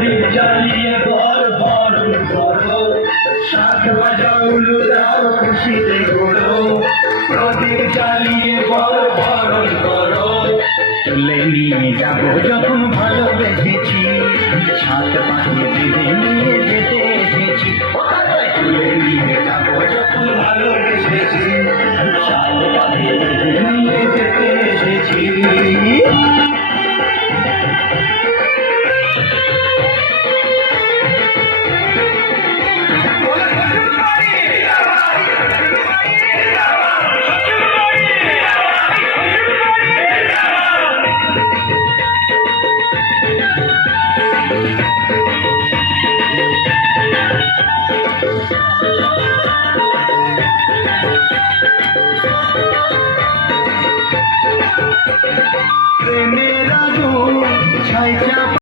প্রদীপ জ্বালিয়ে বর বরণ করো, শাখ বাজাও উলু দাও খুশিতে ঘোরো, প্রদীপ জ্বালিয়ে বর বরণ করো। চলে নিয়ে যাবো যখন ভালোবেসে